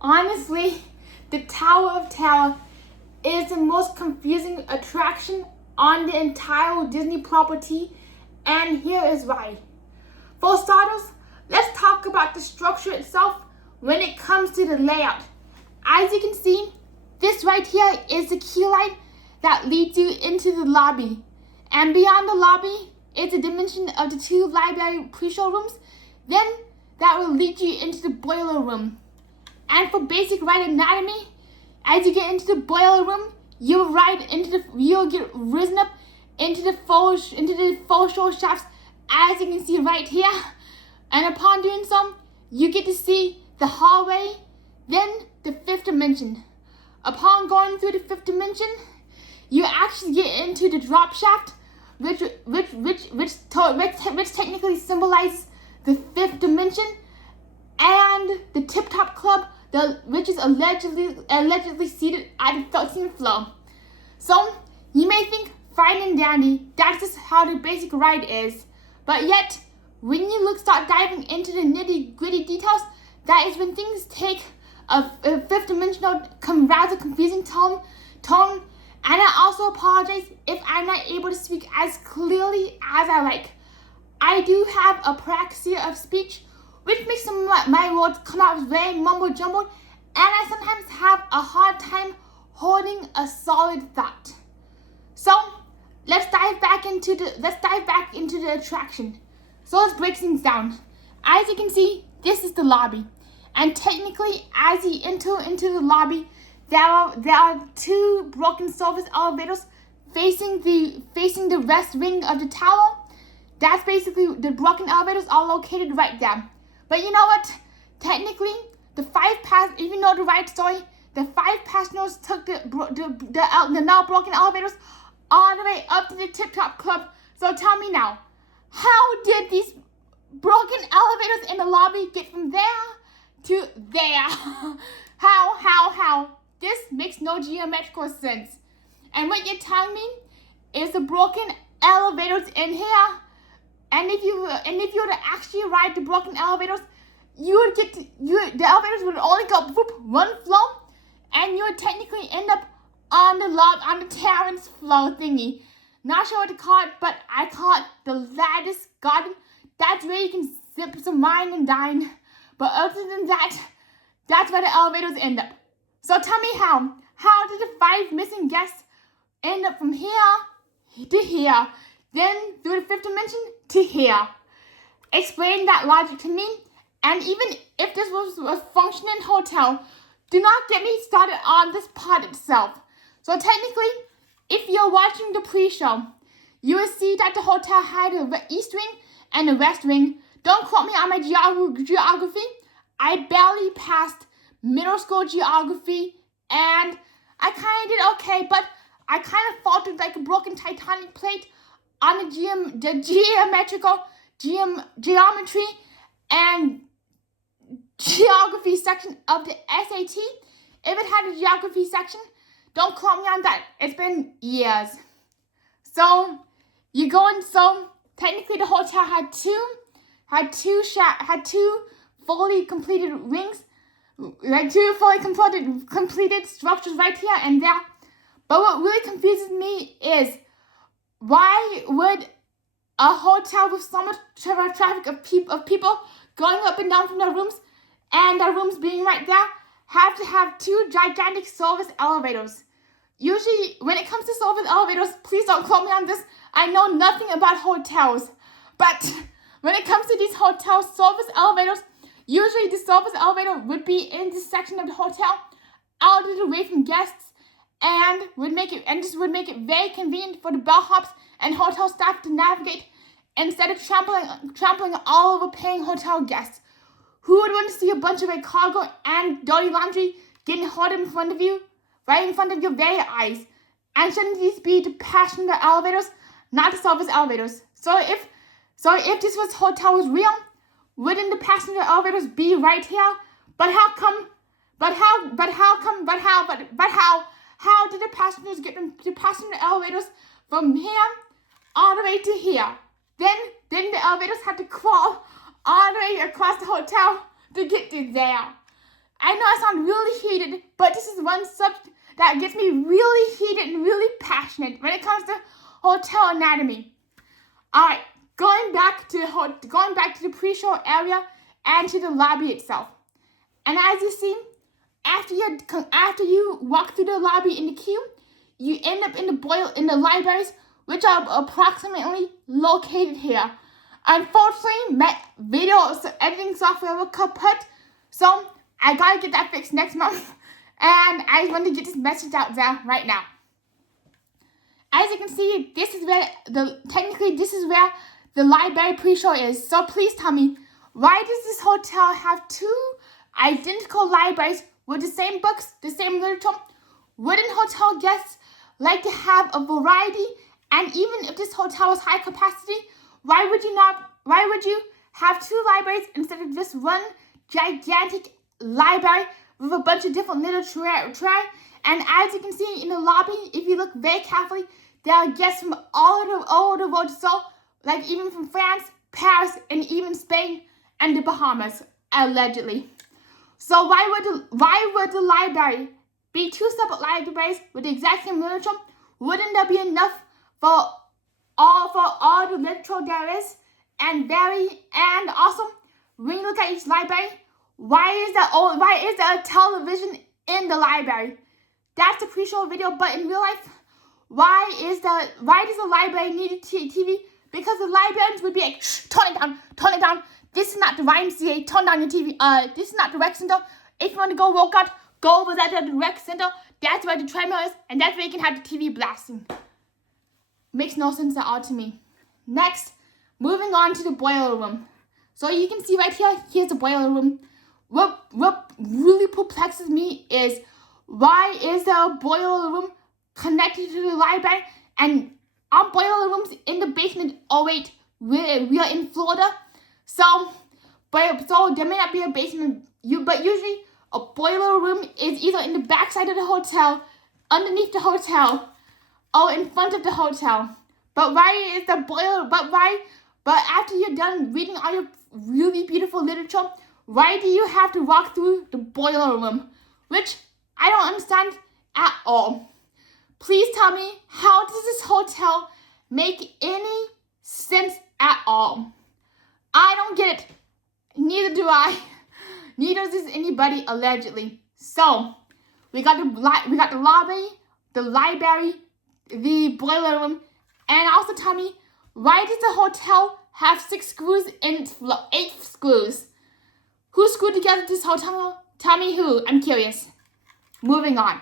Honestly, the Tower of Terror is the most confusing attraction on the entire Disney property, and here is why. For starters, let's talk about the structure itself when it comes to the layout. As you can see, this right here is the key light that leads you into the lobby. And beyond the lobby is the dimension of the two library pre-show rooms, then that will lead you into the boiler room. And for basic ride anatomy, as you get into the boiler room, you'll get risen up into the full show shafts, as you can see right here. And upon doing so, you get to see the hallway, then the fifth dimension. Upon going through the fifth dimension, you actually get into the drop shaft, which technically symbolizes the fifth dimension, and the Tip Top Club, which is allegedly seated at the 13th floor. So you may think, fine and dandy, that's just how the basic ride is. But yet, when you start diving into the nitty-gritty details, that is when things take a fifth dimensional, rather confusing tone. And I also apologize if I'm not able to speak as clearly as I like. I do have apraxia of speech, which makes some of my words come out very mumble-jumbled, and I sometimes have a hard time holding a solid thought. So let's dive back into the attraction. So let's break things down. As you can see, this is the lobby, and technically, as you enter into the lobby, there are two broken service elevators facing the west wing of the tower. That's basically the broken elevators are located right there. But you know what? Technically, even though the right story, the 5 passengers took the now broken elevators all the way up to the Tip Top Club. So tell me now, how did these broken elevators in the lobby get from there to there? How? This makes no geometrical sense. And what you're telling me is the broken elevators in here, and if you were to actually ride the broken elevators, the elevators would only go one floor, and you would technically end up on the terrace floor thingy. Not sure what to call it, but I call it the lattice garden. That's where you can sip some wine and dine. But other than that, that's where the elevators end up. So tell me how did the 5 missing guests end up from here to here, then through the fifth dimension to here? Explain that logic to me. And even if this was a functioning hotel, do not get me started on this part itself. So technically, if you're watching the pre-show, you will see that the hotel had an east wing and a west wing. Don't quote me on my geography. I barely passed middle school geography, and I kind of did okay, but I kind of faltered like a broken tectonic plate on the geometry and geography section of the SAT. If it had a geography section, don't quote me on that. It's been years. So technically the hotel had two fully completed wings, like two fully completed structures right here and there. But what really confuses me is, why would a hotel with so much traffic of people going up and down from their rooms, and their rooms being right there, have to have 2 gigantic service elevators? Usually, when it comes to service elevators, please don't quote me on this. I know nothing about hotels. But when it comes to these hotel service elevators, usually the service elevator would be in this section of the hotel, out of the way from guests, and this would make it very convenient for the bellhops and hotel staff to navigate, instead of trampling all over paying hotel guests. Who would want to see a bunch of cargo and dirty laundry getting hauled in front of you, right in front of your very eyes? And shouldn't these be the passenger elevators, not the service elevators? So if this hotel was real, wouldn't the passenger elevators be right here? But how did the passengers get the passenger elevators from here all the way to here? Then the elevators had to crawl all the way across the hotel to get to there. I know I sound really heated, but this is one subject that gets me really heated and really passionate when it comes to hotel anatomy. All right, going back to the pre-show area and to the lobby itself. And as you see, after you walk through the lobby in the queue, you end up in the libraries, which are approximately located here. Unfortunately, my video editing software will kaput, so I gotta get that fixed next month. And I just want to get this message out there right now. As you can see, this is where the library pre-show is. So please tell me, why does this hotel have two identical libraries with the same books, the same literature? Wouldn't hotel guests like to have a variety? And even if this hotel was high capacity, why would you have two libraries instead of just one gigantic library with a bunch of different literature? And as you can see in the lobby, if you look very carefully, there are guests from all over the world, so like even from France, Paris, and even Spain and the Bahamas, allegedly. So why would the library be two separate libraries with the exact same literature? Wouldn't there be enough for all the literature there is? And also, when you look at each library, why is there a television in the library? That's the pre-show video, but in real life, why does the library need a TV? Because the librarians would be like, shh, tone it down. This is not the YMCA, tone down your TV. This is not the rec center. If you want to go work out, go over there to the rec center. That's where the treadmill is, and that's where you can have the TV blasting. Makes no sense at all to me. Next, moving on to the boiler room. So you can see right here, here's the boiler room. What really perplexes me is, why is there a boiler room connected to the library? And our boiler rooms in the basement. Oh wait, we are in Florida, so there may not be a basement. But usually a boiler room is either in the backside of the hotel, underneath the hotel, or in front of the hotel. But why is the boiler? But after you're done reading all your really beautiful literature, why do you have to walk through the boiler room? Which I don't understand at all. Please tell me, how does this hotel make any sense at all? I don't get it. Neither do I. Neither does anybody, allegedly. So we got the lobby, the library, the boiler room, and also tell me, why does the hotel have 6 screws and 8 screws? Who screwed together this hotel? Tell me who. I'm curious. Moving on.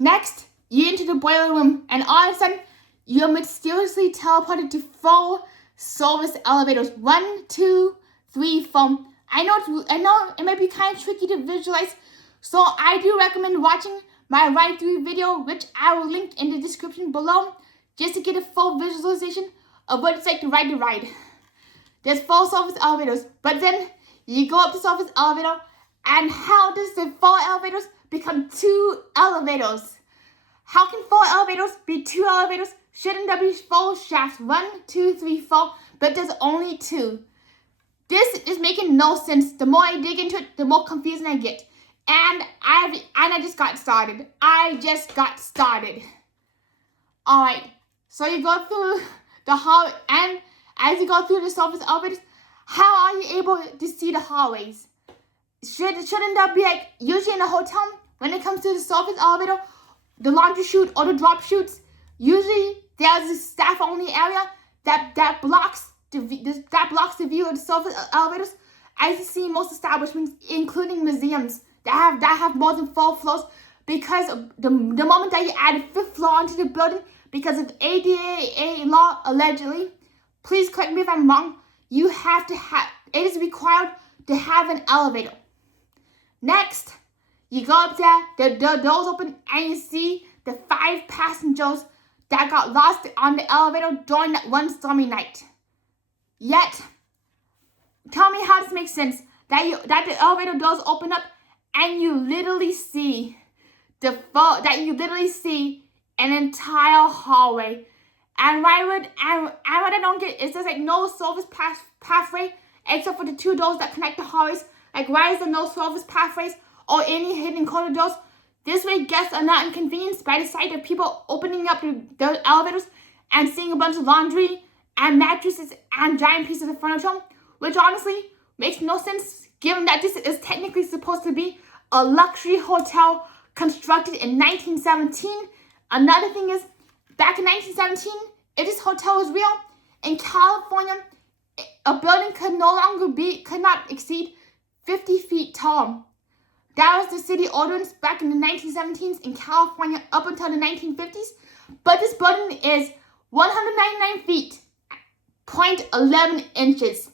Next, you enter the boiler room, and all of a sudden, you're mysteriously teleported to 4 service elevators. 1, 2, 3, 4. I know it might be kind of tricky to visualize, so I do recommend watching my ride through video, which I will link in the description below, just to get a full visualization of what it's like to ride the ride. There's 4 service elevators, but then you go up the service elevator, and how does the 4 elevators become 2 elevators? How can 4 elevators be 2 elevators? Shouldn't there be 4 shafts? 1, 2, 3, 4, but there's only 2. This is making no sense. The more I dig into it, the more confusing I get. And I just got started. Alright, so you go through the hall, and as you go through the service elevators, how are you able to see the hallways? Shouldn't there be, like, usually in a hotel, when it comes to the service elevator, the laundry chute or the drop chutes, usually there's a staff-only area that blocks the view of the service elevators. As you see in most establishments, including museums that have more than 4 floors, because the moment that you add a 5th floor onto the building, because of ADA law, allegedly, please correct me if I'm wrong, it is required to have an elevator. Next, you go up there, the doors open, and you see the 5 passengers that got lost on the elevator during that one stormy night. Yet, tell me how this makes sense, that the elevator doors open up, and you literally see an entire hallway. And what I don't get is there's like no service pathway except for the 2 doors that connect the hallways. Like, why is there no surface pathways or any hidden corridors? This way, guests are not inconvenienced by the sight of people opening up the elevators and seeing a bunch of laundry and mattresses and giant pieces of furniture, which honestly makes no sense given that this is technically supposed to be a luxury hotel constructed in 1917. Another thing is, back in 1917, if this hotel was real, in California, a building could not exceed 50 feet tall. That was the city ordinance back in the 1917s in California up until the 1950s. But this building is 199 feet, 0.11 inches.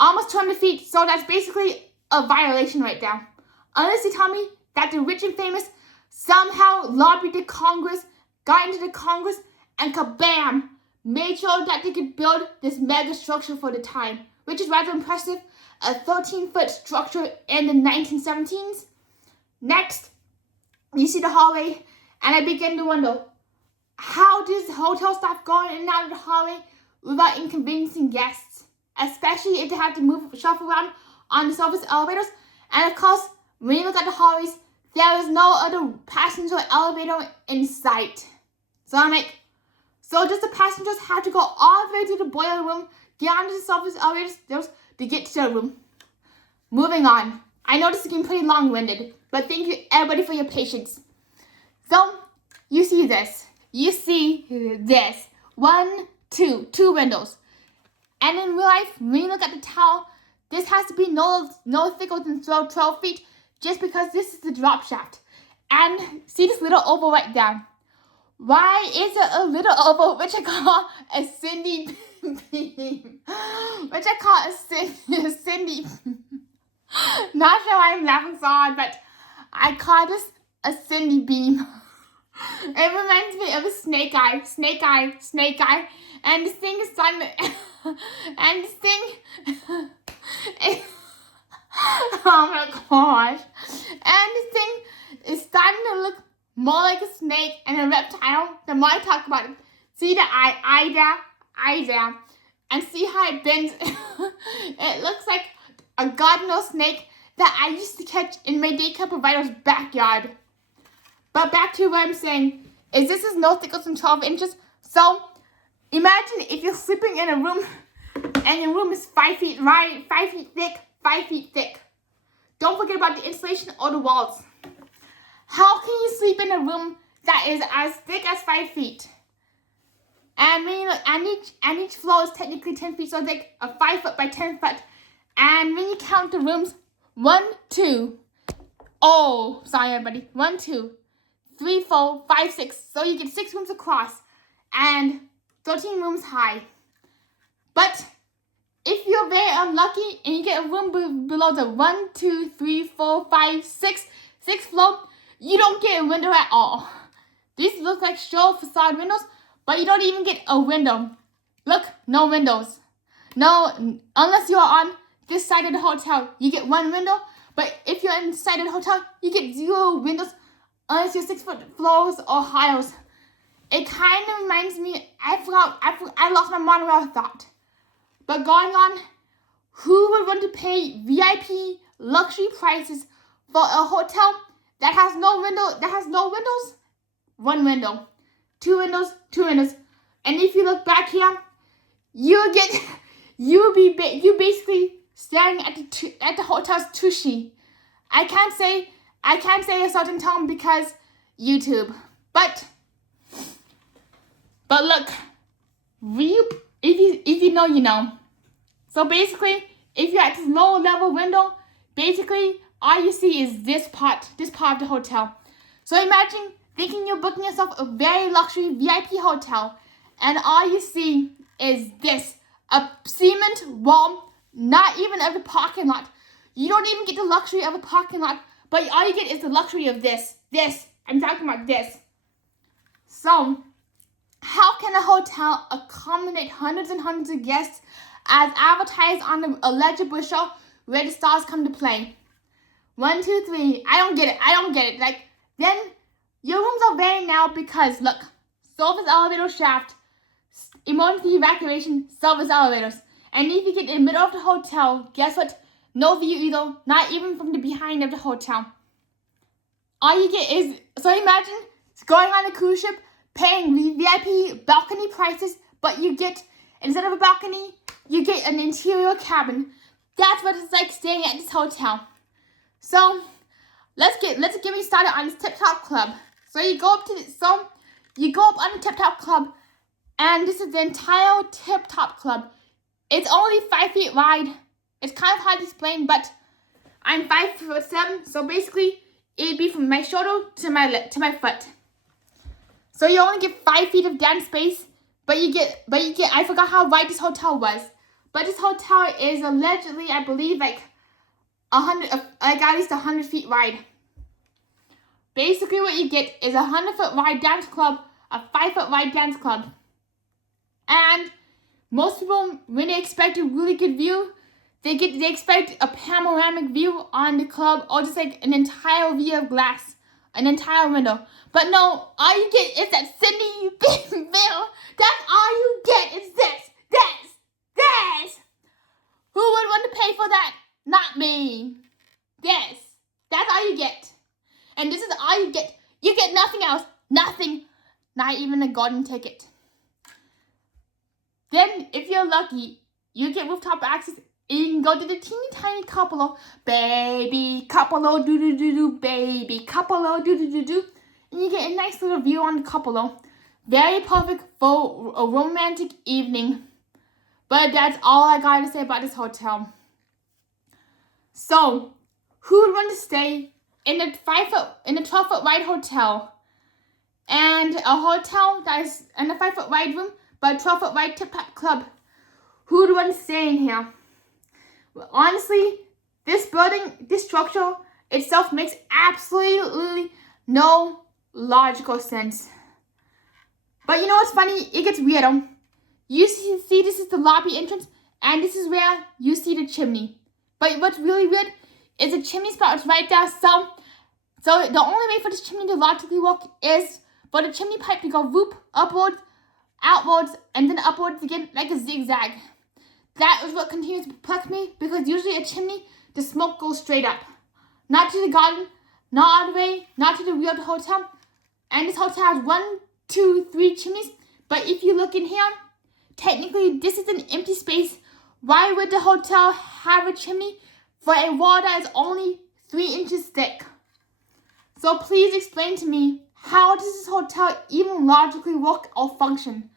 Almost 200 feet, so that's basically a violation right there. Unless you tell me that the rich and famous somehow lobbied the Congress, got into the Congress, and kabam, made sure that they could build this mega structure for the time, which is rather impressive. A 13-foot structure in the 1917s. Next, you see the hallway, and I begin to wonder, how does hotel staff go in and out of the hallway without inconveniencing guests? Especially if they have to shuffle around on the surface elevators. And of course, when you look at the hallways, there is no other passenger elevator in sight. So I'm like, so does the passengers have to go all the way to the boiler room, get onto the surface elevators to get to their room? Moving on. I know this is getting pretty long-winded, but thank you everybody for your patience. So, you see this. You see this. 1, 2 windows. And in real life, when you look at the towel, this has to be no thicker than 12 feet, just because this is the drop shaft. And see this little oval right there. Why is it a little oval, which I call a Cindy beam? Which I call a Cindy. Not sure why I'm laughing so hard, but I call this a Cindy beam. It reminds me of a snake eye. And this thing is starting to, and this thing, oh my gosh. And this thing is starting to look more like a snake and a reptile. The more I talk about it, see the eye there, and see how it bends. It looks like a God-knows snake that I used to catch in my daycare provider's backyard. But back to what I'm saying, is this is no thicker than 12 inches. So imagine if you're sleeping in a room and your room is 5 feet wide, 5 feet thick, 5 feet thick. Don't forget about the insulation or the walls. How can you sleep in a room that is as thick as 5 feet? And when you look, and each floor is technically 10 feet so thick, a 5 foot by 10 foot. And when you count the rooms, 1, 2, oh, sorry everybody, 1, 2, 3, 4, 5, 6. So you get 6 rooms across and 13 rooms high. But if you're very unlucky and you get a room below the 1, 2, 3, 4, 5, 6, 6th floor, you don't get a window at all. These look like show facade windows, but you don't even get a window. Look, no windows. No, unless you're on this side of the hotel, you get 1 window. But if you're inside of the hotel, you get 0 windows unless you're 6 foot floors or higher. It kind of reminds me, I lost my monorail thought. But going on, who would want to pay VIP luxury prices for a hotel that has no windows? 1 window, 2 windows, 2 windows. And if you look back here, you basically staring at the hotel's tushy. I can't say a certain term because YouTube. But look, if you know, you know. So basically, if you're at this lower level window, basically all you see is this part of the hotel. So imagine thinking you're booking yourself a very luxury VIP hotel, and all you see is this, a cement wall, not even of the parking lot. You don't even get the luxury of a parking lot, but all you get is the luxury of this. I'm talking about this. So, how can a hotel accommodate hundreds and hundreds of guests as advertised on the alleged brochure where the stars come to play? 1, 2, 3. I don't get it. Like, then your rooms are very narrow because, look, surface elevator shaft, emergency evacuation, surface elevators. And if you get in the middle of the hotel, guess what? No view either, not even from the behind of the hotel. All you get is, so imagine going on a cruise ship, paying VIP balcony prices, but you get, instead of a balcony, you get an interior cabin. That's what it's like staying at this hotel. So let's get me started on this Tip Top Club. So you go up on the Tip Top Club, and this is the entire Tip Top Club. It's only 5 feet wide. It's kind of hard to explain, but I'm 5'7", so basically it'd be from my shoulder to my foot. So you only get 5 feet of dance space, but you get. I forgot how wide this hotel was, but this hotel is allegedly, I believe, like at least 100 feet wide. Basically, what you get is a 100-foot wide dance club, a 5-foot wide dance club, and most people, when they expect a really good view, they expect a panoramic view on the club, or just like an entire view of glass, an entire window. But no, all you get is that Sydney bill. That's all you get is this. Who would want to pay for that? Not me. This. That's all you get. And this is all you get. You get nothing else. Nothing. Not even a golden ticket. Then, if you're lucky, you get rooftop access. You can go to the teeny tiny cupola. Baby cupola, do-do-do-do. Baby cupola, do-do-do-do. And you get a nice little view on the cupola. Very perfect for a romantic evening. But that's all I got to say about this hotel. So, who would want to stay in a 12-foot wide hotel, and a hotel that is in a 5-foot wide room, but a 12-foot wide Tip Top Club? Who would want to stay in here? Well, honestly, this structure itself makes absolutely no logical sense. But you know what's funny? It gets weirder. You see, this is the lobby entrance, and this is where you see the chimney. But what's really weird is the chimney spout is right there. So the only way for this chimney to logically work is for the chimney pipe to go whoop, upwards, outwards, and then upwards again like a zigzag. That is what continues to perplex me, because usually a chimney, the smoke goes straight up. Not to the garden, not all the way, not to the real hotel. And this hotel has 1, 2, 3 chimneys. But if you look in here, technically this is an empty space. Why would the hotel have a chimney for a wall that is only 3 inches thick? So please explain to me, how does this hotel even logically work or function?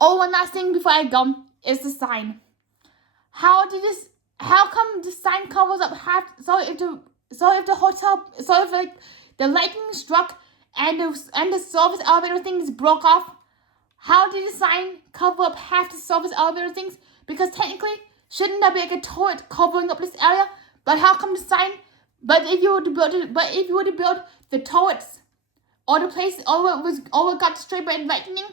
Oh, one last thing before I go is the sign. How come the sign covers up half? So if the lightning struck and the service elevator things broke off, how did the sign cover up half the service elevator things? Because technically, shouldn't there be like a turret covering up this area? But how come the sign? But if you were to build the turrets, or the place, or what got destroyed by lightning,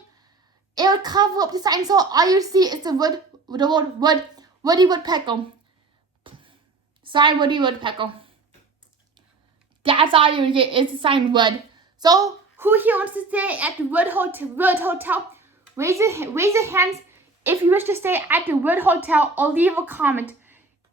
it would cover up the sign. So all you see is the word Woody Woodpecker. Sorry, Woody Woodpecker. That's all you get is the sign wood. So who here wants to stay at the Wood Hotel? Raise your hands if you wish to stay at the Wood Hotel, or leave a comment.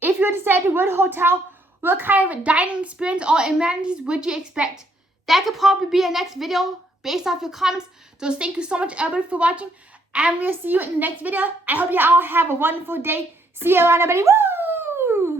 If you were to stay at the Wood Hotel, what kind of dining experience or amenities would you expect? That could probably be a next video based off your comments. So thank you so much, everybody, for watching, and we'll see you in the next video. I hope you all have a wonderful day. See you around, everybody. Woo!